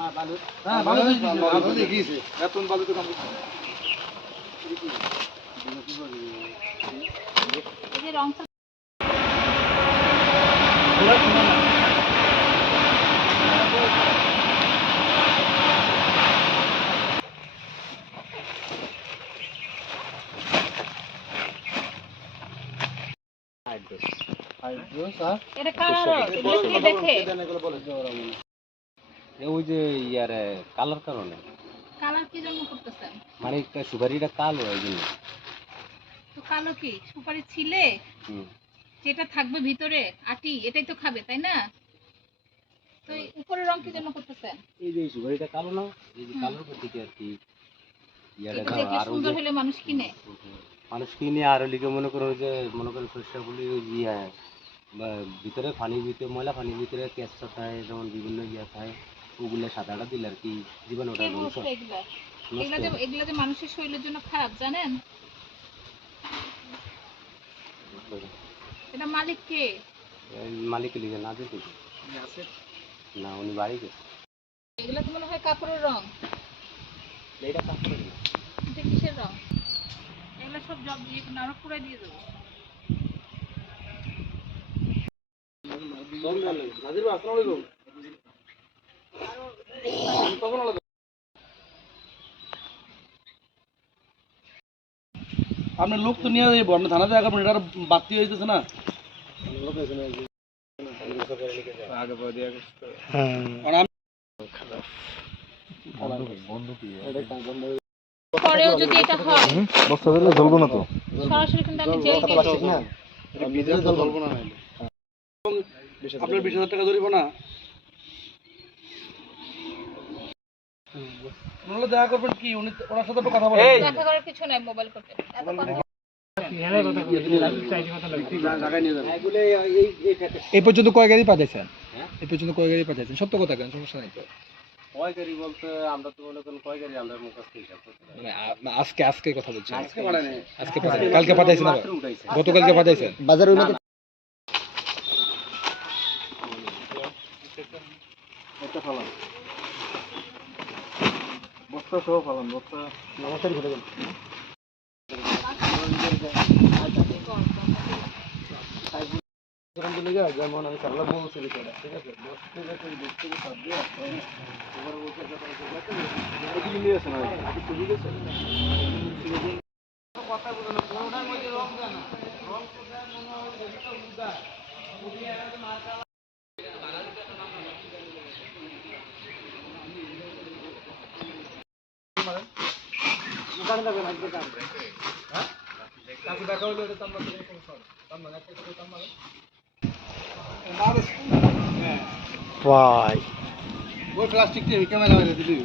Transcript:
হ্যাঁ ভালো হয়েছে ভালো দেখিয়েছে এতন বালু তো কামড় এই যে রংটা এটা কালার কি দেখে? ওই যে ইয়ার কালার কারণে? কালার কি জন্য করতেছেন মানে সুপারিটা কালো ওই জন্য। তো কালো কি? সুপারি ছিলে? যেটা থাকবে ভিতরে আটি এটাই তো খাবে তাই না? তো উপরের রং কি জন্য করতেছেন এই যে সুপারিটা কালো না এই যে কালোর আর কি সুন্দর হলে মানুষ কিনে। মানুষ কিনে আর লিখে মনে করো যে মনে করেন সরিষা ফুলি ওই ইয়ে ভিতরে পানির ভিতরে ময়লা পানির ভিতরে কেঁচা থাকে যেমন বিভিন্ন ইয়ে থাকে ওগুলো সাঁতারটা দিলে আর কি জীবন ওটা ধ্বংস। এগুলা। এগুলা যে এগুলা যে মানুষের শরীরের জন্য খারাপ জানেন? এটা মালিক কে? মালিক লিখে না দিতে। না উনি বাড়ি গেছে। এগুলা তো মনে হয় কাপড়ের রং। এইটা কাপড় এটা কিসের রং? এগুলা সব জব দিয়ে আমরা পুরাই দিয়ে দেবো। নাজির ভাই আসসালামু আলাইকুম। হলো লোক তো নিয়ে যাব আপনি থানাতে আগে এটা বাড়তি হইতেছে না? পরেও যদি এটা হয় বস্তা দিলে জ্বলবো না তো? সরাসরি কিন্তু আমি জেল দিয়ে দেবো। আপনার বিশ হাজার টাকা জরিমানা। ওনারা দেখা করবেন কি? উনি ওনার সাথে একটু কথা বলেন দেখা করার কিছু নাই মোবাইল করতে। এত কথা জায়গায় নিয়ে যাবেন এই পর্যন্ত কয় গাড়ি পাঠাইছেন? এই পর্যন্ত কয় গাড়ি পাঠাইছেন? সত্য কথা কেন? সমস্যা নাই তো। কয় গাড়ি বলতে আমরা তো মনে করেন কয় গাড়ি আমরা মুখস্থ হিসাব মানে আজকে আজকে কথা বলছি। আজকে আজকে কালকে পাঠাইছেন গতকালকে পাঠাইছেন? বাজার একটা ফালান বস্তা সহ ফালান বস্তা যেমন আমি কাল্লা বলছি ঠিক আছে দোকানে যাবেন আজকে কাজে কাছে দেখা হলো এটা তো আমরা কোনো তার মানে একটা ওই প্লাস্টিক দিয়ে ক্যামেরা মেরে দিলি